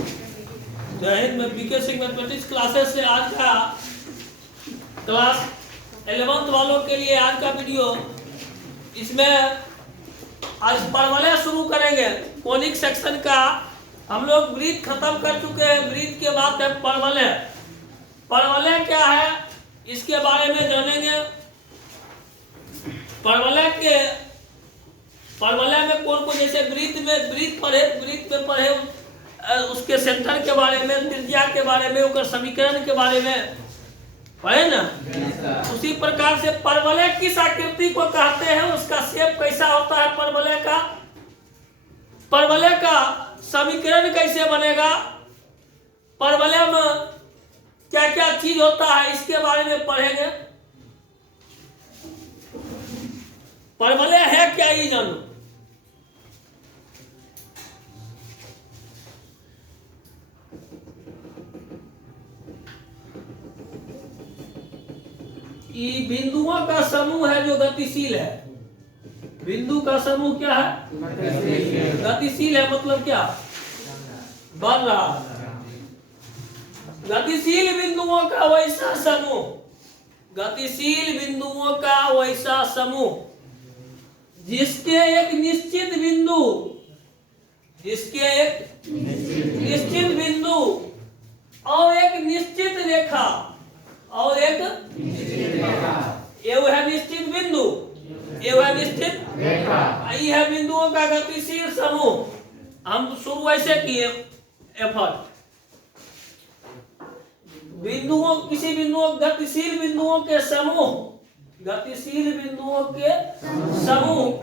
जय हिंद। मैं BK Singh mathematics classes से आज का क्लास 11th वालों के लिए आज का वीडियो, इसमें आज परवलय शुरू करेंगे। कोनिक सेक्शन का हम लोग वृत्त खत्म कर चुके हैं। वृत्त के बाद है परवलय। परवलय क्या है इसके बारे में जानेंगे। परवलय में कौन कौन, जैसे वृत्त में पढ़े उसके सेंटर के बारे में, त्रिज्या के बारे में, उसके समीकरण के बारे में पढ़े ना। उसी प्रकार से परवलय किस आकृति को कहते हैं, उसका शेप कैसा होता है, परवलय का समीकरण कैसे बनेगा, परवलय में क्या क्या चीज होता है, इसके बारे में पढ़ेंगे। परवलय है क्या ये जानो। ये बिंदुओं का समूह है जो गतिशील है। बिंदु का समूह क्या है, गतिशील है। मतलब क्या, बढ़ रहा। गतिशील बिंदुओं का वैसा समूह, गतिशील बिंदुओं का वैसा समूह जिसके एक निश्चित बिंदु, और एक निश्चित रेखा, और एक ये है निश्चित बिंदु, ये है निश्चित रेखा, ये है बिंदुओं का गतिशील समूह। हम शुरू ऐसे किए एफर्ट। किसी बिंदुओं, गतिशील बिंदुओं के समूह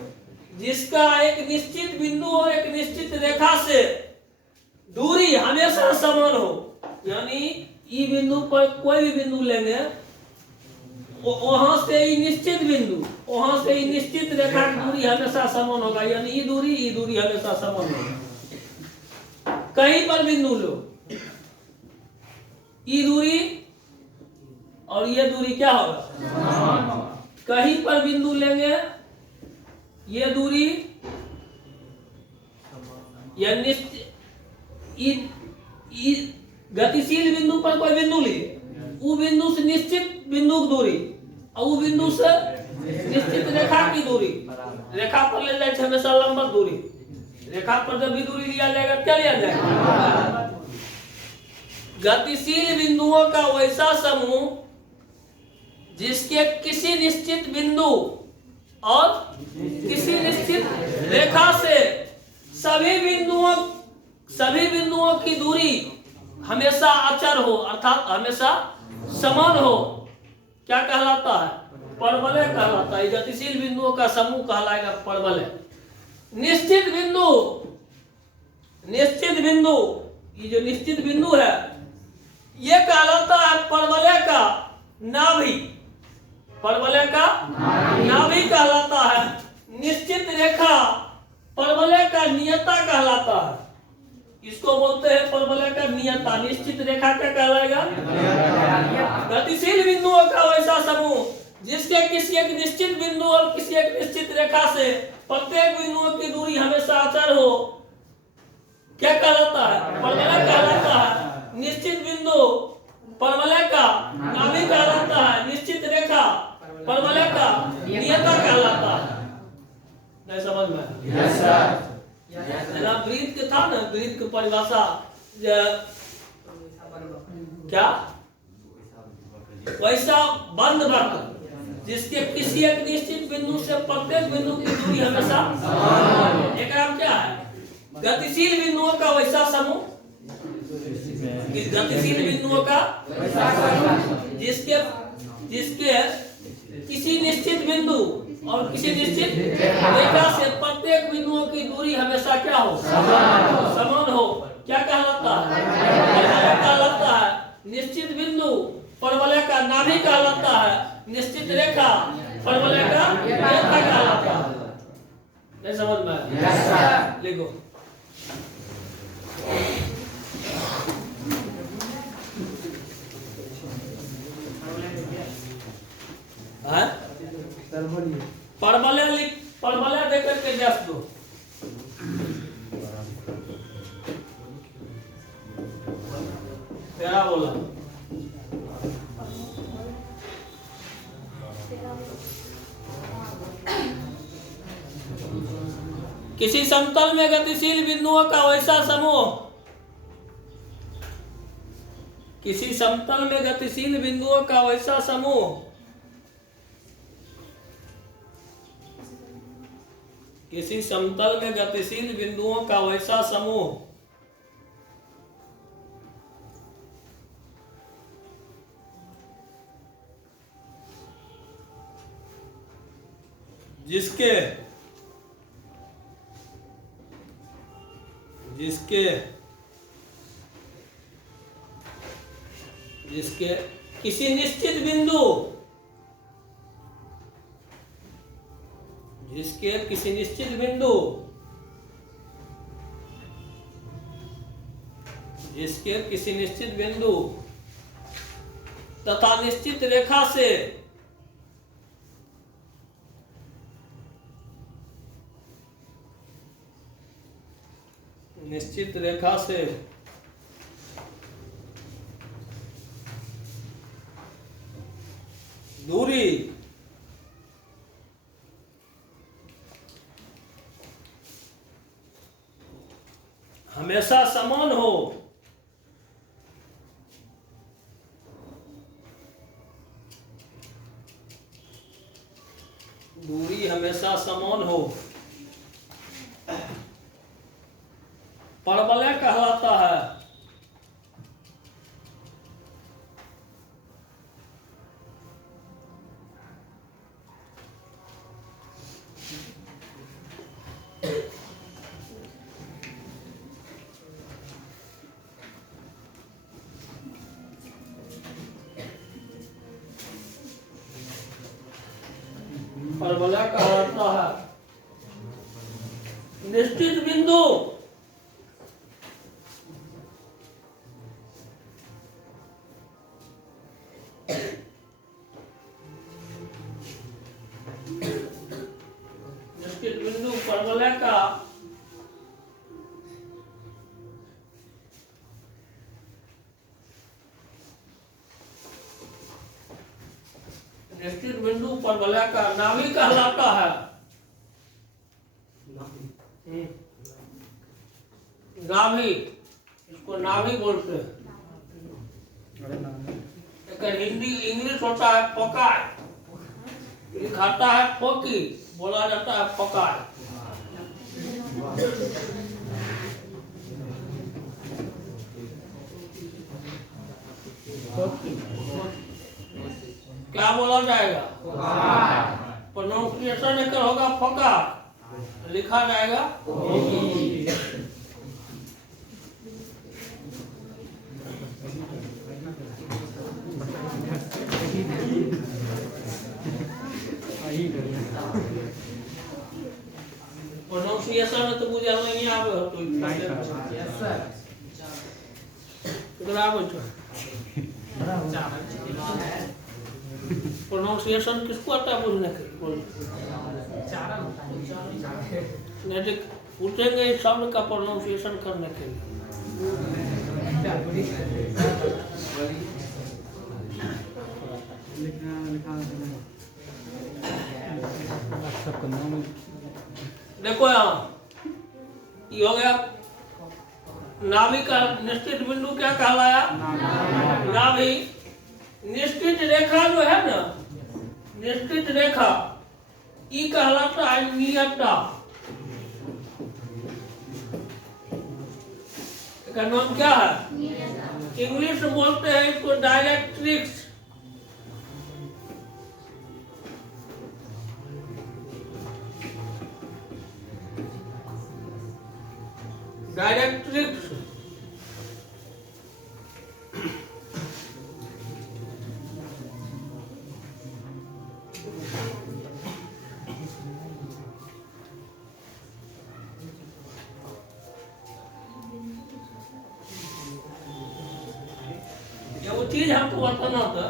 जिसका एक निश्चित बिंदु और एक निश्चित रेखा से दूरी हमेशा समान हो। यानी ई बिंदु पर कोई भी बिंदु लेंगे, वहां से ही निश्चित बिंदु, वहां से ही निश्चित रेखा की दूरी हमेशा समान होगा। यानी ई दूरी हमेशा समान होगा। कहीं पर बिंदु लो, ई दूरी और ये दूरी क्या होगा, कहीं पर बिंदु लेंगे, ये दूरी या गतिशील बिंदु पर कोई बिंदु लिए, वो बिंदु से निश्चित बिंदु की दूरी और वो बिंदु से निश्चित रेखा की दूरी, रेखा पर ले जाए हमेशा लंबवत दूरी। रेखा पर जब भी दूरी लिया जाएगा क्या लिया जाएगा, गतिशील बिंदुओं का वैसा समूह जिसके किसी निश्चित बिंदु और किसी निश्चित रेखा से सभी बिंदुओं की दूरी हमेशा अचर हो, अर्थात हमेशा समान हो, क्या कहलाता है, परवलय कहलाता है। गतिशील बिंदुओं का समूह कहलाएगा परवलय। निश्चित बिंदु, ये जो निश्चित बिंदु है ये कहलाता है परवलय का नाभि। परवलय का नाभि कहलाता है। निश्चित रेखा परवलय का नियता कहलाता है। इसको बोलते हैं परवलय का नियता। निश्चित रेखा क्या कहलाएगा, गतिशील बिंदुओं का वैसा समूह जिसके किसी एक निश्चित बिंदु और किसी एक निश्चित रेखा से प्रत्येक बिंदुओं की दूरी हमेशा अचर हो, क्या कहलाता है, परवलय कहलाता है। निश्चित बिंदु परवलय का नाभि कहलाता है। निश्चित रेखा परवलय का नियता कहलाता है। नहीं समझ में? Yes sir. वृत्त के था ना, वृत्त की परिभाषा क्या, वैसा बंद वक्र जिसके किसी एक निश्चित बिंदु से प्रत्येक बिंदु की दूरी हमेशा एक नाम क्या है, गतिशील बिंदुओं का वैसा समूह। गतिशील बिंदुओं का जिसके किसी निश्चित बिंदु और किसी निश्चित रेखा से प्रत्येक बिंदुओं की दूरी हमेशा क्या हो, समान हो, क्या कहलाता है, परवलय कहलाता है। निश्चित बिंदु परवलय का नाभि कहलाता है। निश्चित रेखा परवलय का रेखा कहलाता है। नहीं समझ में? लिखो। परवलय देकर के जस दो। तेरा बोला। किसी समतल में गतिशील बिंदुओं का वैसा समूह, किसी समतल में गतिशील बिंदुओं का वैसा समूह, किसी समतल में गतिशील बिंदुओं का वैसा समूह जिसके जिसके जिसके किसी निश्चित बिंदु, जिसके किसी निश्चित बिंदु, जिसके किसी निश्चित बिंदु तथा निश्चित रेखा से निश्चित रेखा से दूरी हमेशा समान हो, दूरी हमेशा समान हो, परवलय कहलाता है। परवलय कहलाता है। निश्चित बिंदु परवलय का निश्चित बिंदु परवलय का नाभि कहलाता है। नाभि, इसको नाभि बोलते हैं। हिंदी इंग्लिश होता है पकार, लिखाता है फोकी, बोला जाता है पकार। क्या बोला जाएगा? प्रोनाउंसिएशन एक होगा फकार, लिखा जाएगा प्रोनाउंसिएशन तो मुझे नहीं आवे हो तो प्रोनाउंसिएशन किसको आता है बोलने के? नहीं पूछेंगे इस शब्द का प्रोनाउंसिएशन करने के लिए। देखो यहाँ ये हो गया नाभि का निश्चित बिंदु क्या कहलाया? नाभि। निश्चित रेखा जो है ना, निश्चित रेखा ई कहलाता है नियता। इसका नाम क्या है? इंग्लिश में बोलते हैं इसको डायरेक्ट्रिक्स। डायरेक्ट्रिक्स चीज हमको बताना था।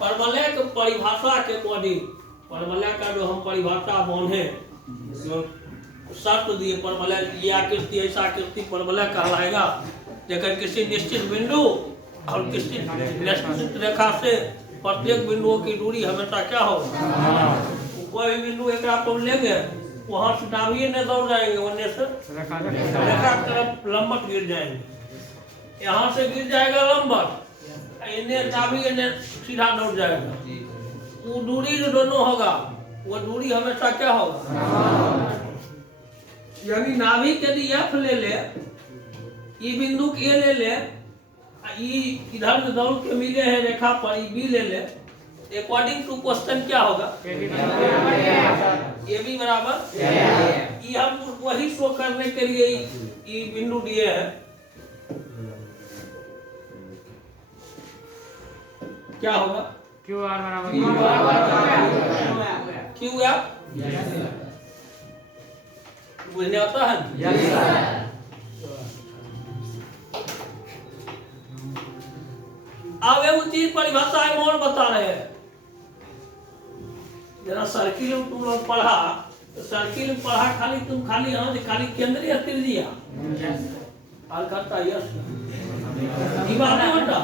परवलय की परिभाषा के अकॉर्डिंग, परवलय का जो हम परिभाषा बांधे, शर्त दिए परवलय ये आकृति ऐसा आकृति परवलय कहलाएगा, जगह किसी निश्चित बिंदु और किसी निश्चित रेखा से प्रत्येक बिंदुओं की दूरी हमेशा क्या होगा, कोई बिंदु एक आप लेंगे वहां से नाभिए ने दौड़ जाएंगे, वन्य से रेखा की तरफ लंबट गिर जाएंगे, यहाँ से गिर जाएगा लंबट, इन्हें नाभिए ने सीधा दौड़ जाएगा। वो दूरी जो दोनों होगा वो दूरी हमेशा क्या होगा, यानी नाभि यदि एफ ले ले, ये बिंदु ए ले ले, ये इधर से दौड़ के मिले हैं रेखा पर, ये बी ले ले, अकॉर्डिंग टू क्वेश्चन क्या होगा, ए बी बराबर, ये हम वही शो करने के लिए ये बिंदु दिए हैं, क्या होगा, क्यू आर बराबर क्यू एफ, बुझने आता है। अब एक चीज परिभाषा है और बता रहे हैं, जरा सर्किल तुम लोग पढ़ा, तो सर्किल पढ़ा खाली तुम खाली यहाँ से खाली केंद्रीय त्रिज्या हल करता, यस दीवाने होता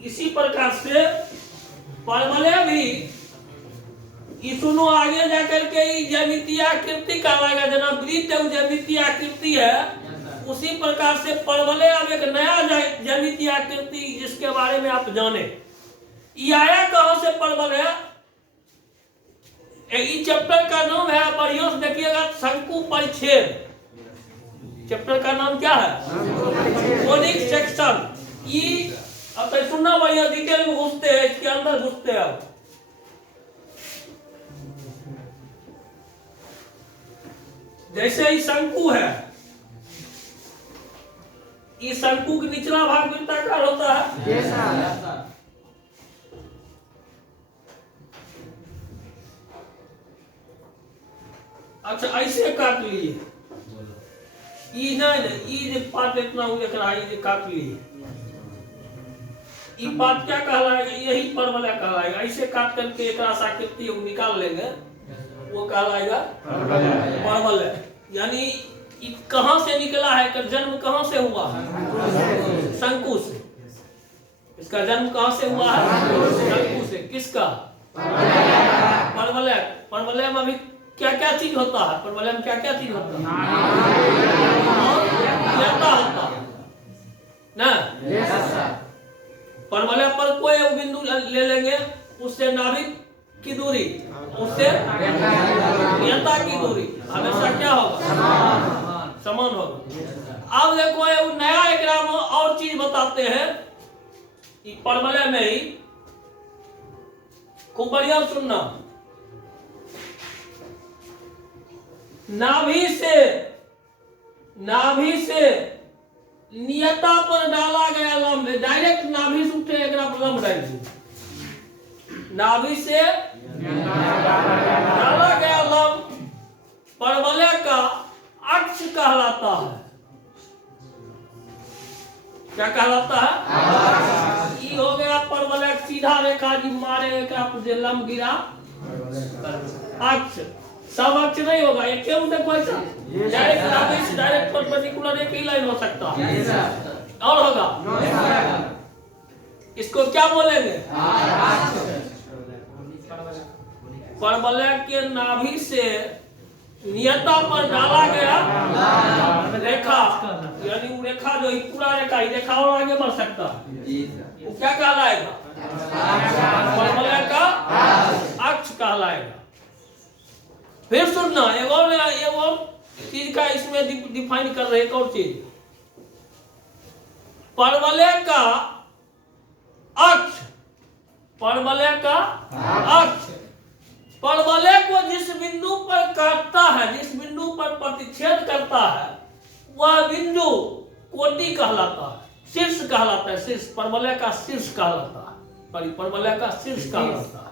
इसी प्रकार से परवलय भी, सुनो आगे जाकर के ज्यामितीय आकृति कहलाएगा, जना वृत्त है ज्यामितीय आकृति है, उसी प्रकार से परवलय अब एक नया ज्यामितीय आकृति जिसके बारे में आप जाने। ये आया कहां से परवलय, इस चैप्टर का नाम है, बढ़िया से देखिएगा, शंकु परिच्छेद। चैप्टर का नाम क्या है, कोनिक सेक्शन। ये अब सुनना बढ़िया, डिटेल में घुसते हैं, इसके अंदर घुसते हैं। जैसे ही शंकु है, ये शंकु का निचला भाग वृत्ताकार होता है, अच्छा ऐसे काट लिए, ये नहीं ये पार्ट इतना ये काट लिए, ये पार्ट क्या कहलाएगा, यही परवलय कहलाएगा। ऐसे काट करके एक आकृति निकाल लेंगे, वो कहलाएगा परवलय। यानी ये कहां से निकला है, का जन्म कहां से हुआ है, शंकु से। इसका जन्म कहां से हुआ है, शंकु से। किसका, परवलय। परवलय में अभी क्या क्या चीज होता है, परवलय में क्या क्या चीज होता है, होता है ना। परवलय पर कोई बिंदु ले लेंगे, उससे नाभिक की दूरी, उससे नियता की दूरी हमेशा क्या होगा, समान होगा। अब देखो ये नया एक और चीज बताते हैं, परवलय में ही खूब बढ़िया सुनना। नाभि से नियता पर डाला गया लंब, डायरेक्ट नाभि से उठे एक लंब डाल दी, नाभि से डाला गया लंब परवलय का अक्ष कहलाता है। क्या कहलाता है, ये हो गया परवलय सीधा रेखा जी मारे एक लंब गिरा, अक्ष। सब अक्ष नहीं होगा, ये क्यों देखो ऐसा, डायरेक्ट नाभि से डायरेक्ट परपेंडिकुलर एक ही लाइन हो सकता है, और होगा, इसको क्या बोलेंगे, परवलय के नाभि से नियता पर डाला गया रेखा, यानी वो रेखा जो पूरा रेखा ही रेखा और आगे बढ़ सकता है, वो क्या कहलाएगा, परवलय का अक्ष कहलाएगा। फिर सुनना, एक और चीज का इसमें डिफाइन कर रहे, एक और चीज, परवलय का अक्ष, परवलय का अक्ष, परवलय को जिस बिंदु पर काटता है, जिस बिंदु पर प्रतिच्छेद करता है, वह बिंदु कोटि कहलाता है, शीर्ष कहलाता है, शीर्ष, परवलय का शीर्ष कहलाता है, परवलय का शीर्ष कहलाता है।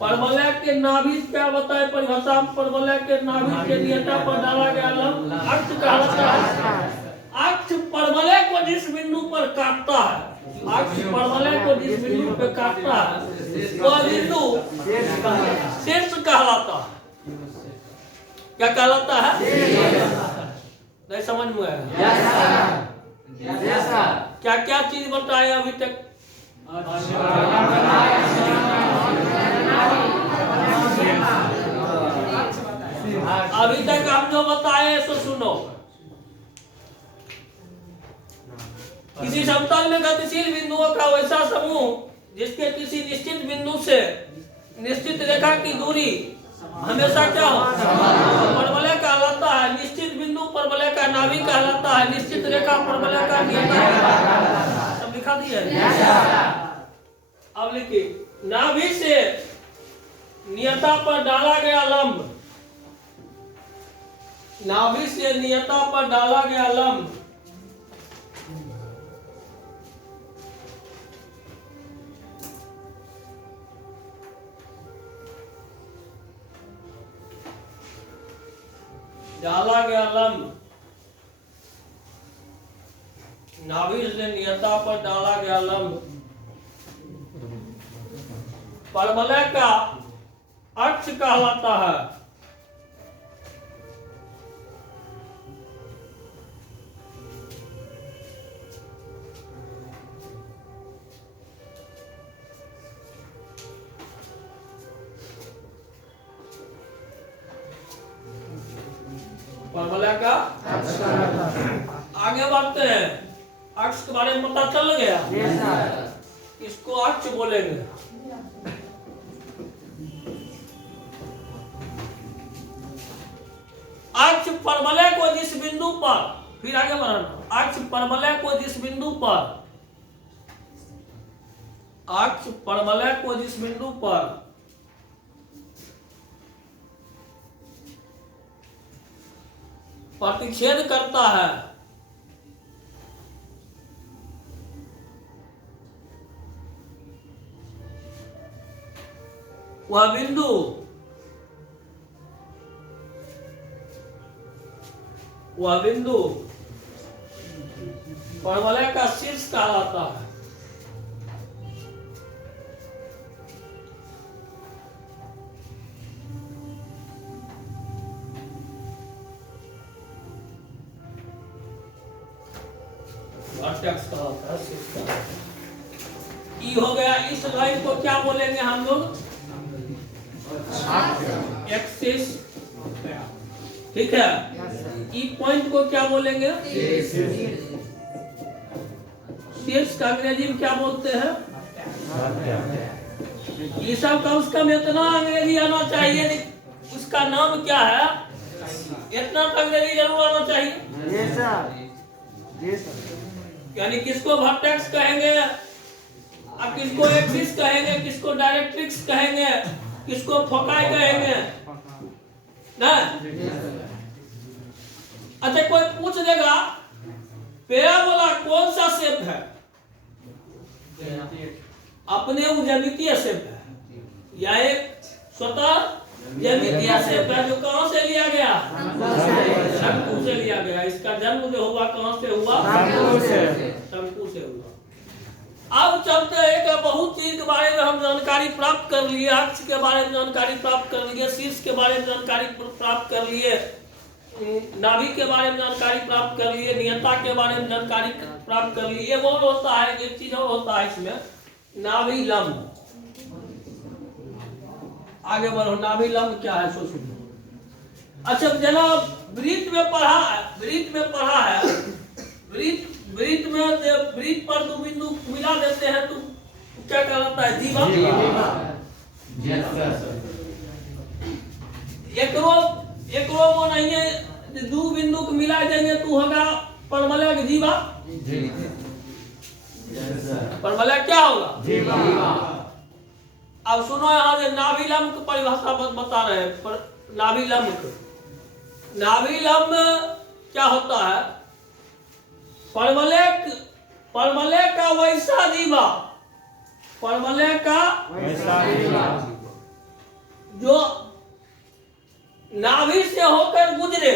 परवलय के नाभि क्या बताए परिभाषा, परवलय के नाभि के नियता पर डाला गया लंब अक्ष कहलाता है। अक्ष परवलय को जिस बिंदु पर काटता है, अक्ष परवलय को जिस बिंदु पर काटता है, वह बिंदु शीर्ष कहलाता है। क्या कहलाता है? नहीं समझ में आया? क्या क्या चीज बताए अभी तक? अभी तक हम जो बताए सो सुनो। किसी समतल में गतिशील बिंदुओं का वैसा समूह जिसके किसी निश्चित बिंदु से निश्चित रेखा की दूरी हमेशा क्या हो? परवलय कहलाता है। निश्चित बिंदु परवलय का नाभि कहलाता है। निश्चित रेखा परवलय का नियता। सब लिखा दिया है। अब लिखिए, नाभि से नियता पर डाला गया लंब, नाभि से नियता पर डाला गया लंब डाला गया लंब, नाभि से नियता पर डाला गया लंब परवलय का अक्ष कहलाता है। परवलय का आगे बढ़ते हैं। अक्ष के बारे में पता चल गया? इसको अक्ष बोलेंगे। अक्ष परवलय को जिस बिंदु पर, फिर आगे बढ़ना, अक्ष परवलय को जिस बिंदु पर, अक्ष परवलय को जिस बिंदु पर प्रतिच्छेद करता है वह बिंदु परवलय का शीर्ष कहलाता है। ई हो गया। इस लाइन को क्या बोलेंगे हम लोग? एक्सिस। ठीक है। ई पॉइंट को क्या बोलेंगे? शीर्ष का अंग्रेजी में क्या बोलते हैं? ये सब का उसका में इतना अंग्रेजी आना चाहिए, उसका नाम क्या है इतना तो अंग्रेजी जरूर आना चाहिए। यानी किसको वर्टेक्स कहेंगे, अब किसको एक्सिस कहेंगे, किसको डायरेक्ट्रिक्स कहेंगे, किसको फोकाई कहेंगे ना? अच्छा, कोई पूछ देगा पैराबोला कौन सा शेप है? अपने वो ज्यामितीय शेप है या एक स्वतः ज्यामितीय शेप है जो कहां से लिया गया? शंकु से लिया गया। इसका जन्म जो हुआ कहां से हुआ? शंकु से हुआ। अब चलते हैं कि बहुत चीज के बारे में हम जानकारी प्राप्त कर लिए। अक्ष के बारे में जानकारी प्राप्त कर लिए, शीर्ष के बारे में जानकारी प्राप्त कर लिए, नाभि के बारे में जानकारी प्राप्त कर लिए, नियता के बारे में जानकारी प्राप्त कर लिए। वो होता है, एक चीज और होता है इसमें, नाभि लंब। आगे बढ़ो, नाभि लंब क्या है सो सुनो। अच्छा, जनाब वृत्त में पढ़ा है, वृत्त पर दो बिंदु मिला देते हैं तो क्या कहलाता है? जीवा। एकरो वो नहीं है, दो बिंदु को मिला देंगे तो होगा परवलय का जीवा। परवलय क्या होगा? जीवा। अब सुनो, यहाँ से नाभि लंब की परिभाषा बता रहे हैं। नाभि लंब क्या होता है? परवलय का वैसा जीवा, परवलय का वैसा जीवा जो नाभि से होकर गुजरे,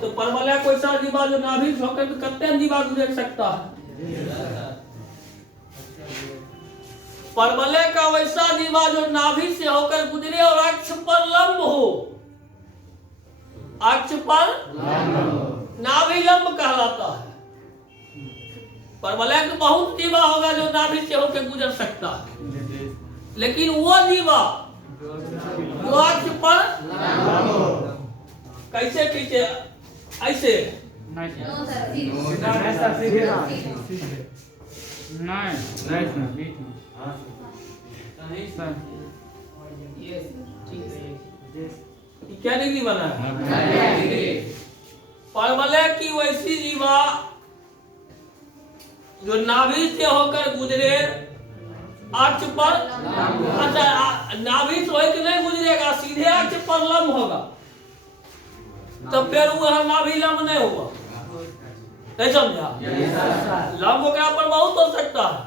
तो परवलय को ऐसा जीवा जो नाभि से होकर कितने जीवा गुजर सकता है? परवलय का वैसा जीवा जो नाभि से होकर गुजरे और अक्ष पर लंब हो, अक्ष पर नाभि लंब कहलाता है। परवलय का बहुत जीवा होगा जो नाभि से होकर गुजर सकता है, लेकिन वो जीवा जो अक्ष पर कैसे खींचे, ऐसे क्या डिग्री बना है? परवलय की वैसी जीवा जो नाभि से होकर गुजरे अक्ष पर, अच्छा नाभि से होकर नहीं गुजरेगा, सीधे अक्ष पर लंब होगा, तो फिर वह नाभि लंब नहीं हुआ। नहीं समझा? लंब ओकरा पर बहुत हो सकता है,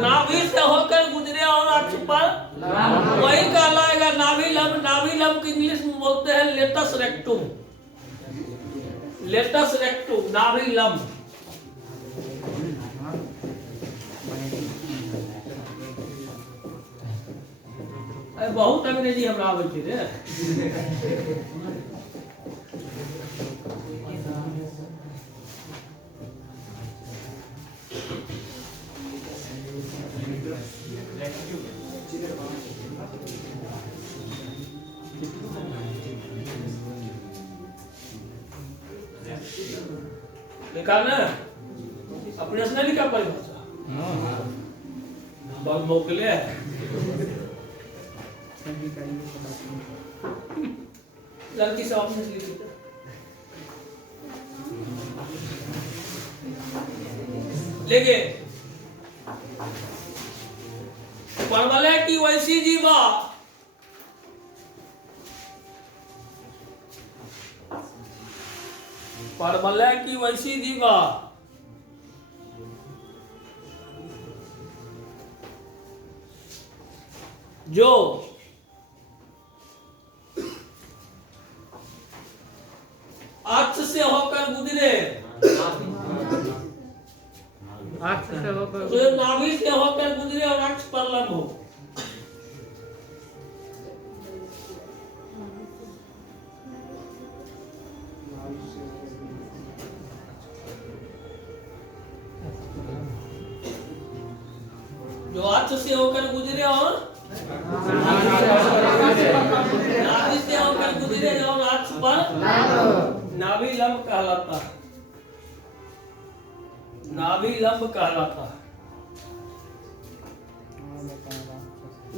नाभि से होकर गुजरे और अक्ष पर वही कहलाएगा नाभि लंब। नाभि लंब की इंग्लिश में बोलते हैं लेटस रेक्टुम, लेटस रेक्टुम नाभि लंब। बहुत अंग्रेजी हमरा आबै छै रे। लिखा ना अपने से नहीं लिखा परिभाषा, बहुत मोकले लड़की सब अपने से लिखी। लेकिन परवलय की वैसी जीवा परवलय की वैसी जीवा जो अक्ष से होकर गुजरे, अक्ष से होकर तो नाभि से होकर गुजरे और अक्ष पर लंब हो। जो अक्ष से होकर गुजरे और नाभि से होकर गुजरे और अक्ष पर नाभि लंब कहलाता है, नाभि लंब कहलाता है।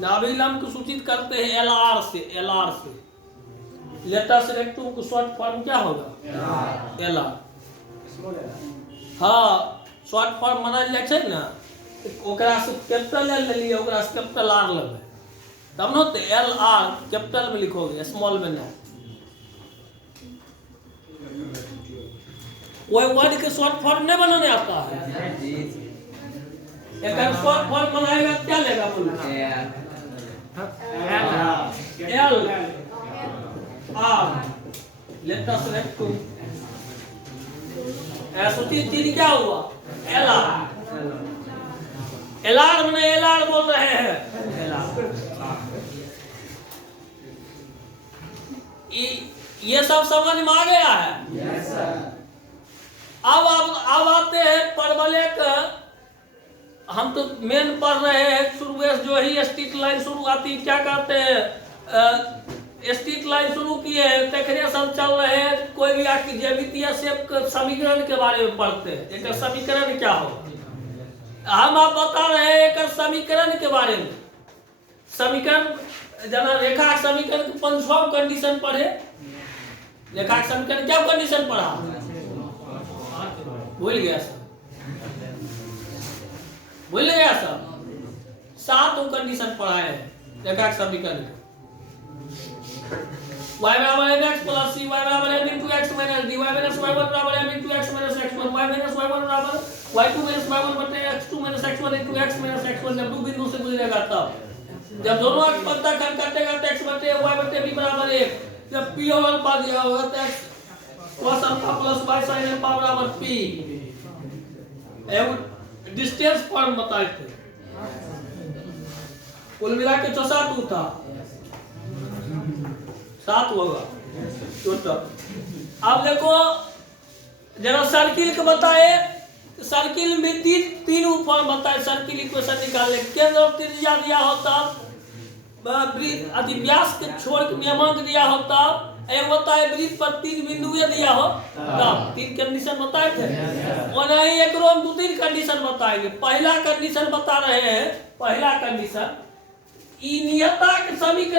नाभि लंब को सूचित करते हैं एलआर से, एलआर से। लेटस रेक्टुम को शॉर्ट फॉर्म क्या होगा? एलआर। हाँ शॉर्ट फॉर्म मानल जाइ छै ना, ओकरा से कैपिटल एल ले लिए, ओकरा से कैपिटल आर लेबै, तब न तो एल आर कैपिटल में लिखोगे, स्मॉल में नहीं। कोई वर्ड के शॉर्ट फॉर्म नहीं बनाने आता है, एक शॉर्ट फॉर्म बनाएगा क्या लेगा बोलो? L R latus rectum. ऐसी चीज क्या हुआ? L R. एलआर मैंने एलआर बोल रहे हैं, एलआर। ये सब समझ में आ गया है? yes, अब आते हैं परवलय का। हम तो मेन पढ़ रहे हैं शुरू जो ही स्ट्रीट लाइन शुरू आती, क्या कहते हैं, स्ट्रीट लाइन शुरू किए हैं, तखरे सब चल रहे हैं। कोई भी आके ज्यामितीय शेप के समीकरण के बारे में पढ़ते हैं, एक समीकरण क्या हो, हम आप बता रहे हैं एक समीकरण के बारे में। समीकरण जना रेखा समीकरण के पंचम कंडीशन पढ़े। रेखा समीकरण क्या कंडीशन पढ़ा? भूल गया सब, भूल गया सब। 7 कंडीशन पढ़ा है रेखा समीकरण। y बराबर mx प्लस c, y बराबर m into x minus d, y minus y1 बराबर m into x minus x1, y minus y1 बराबर y2 minus y1 बटे x2 minus x1 into x minus x1। जब दो बिंदु से गुजरेगा तब जब दोनों अक्ष पर तक खंड काटेगा तो x बटे y बटे b बराबर 1। जब p और अल्फा दिया होगा तो x cos alpha plus y sin alpha बराबर p। डिस्टेंस फॉर्म बताए थे। कुल मिला के 7 था, 7 होगा टोटल। अब देखो जरा सर्किल के बताए, सर्किल में तीन फॉर्म बताए। सर्किल इक्वेशन निकालने केंद्र और त्रिज्या दिया होता, व्यास के छोर के नियमांक दिया होता, एक होता है वृत्त पर 3 बिंदु दिया हो तब 3 कंडीशन बताए थे। वना ही एक रोम 2-3 कंडीशन बताएंगे। पहला कंडीशन बता रहे हैं, पहला कंडीशन ई नियता के समीकरण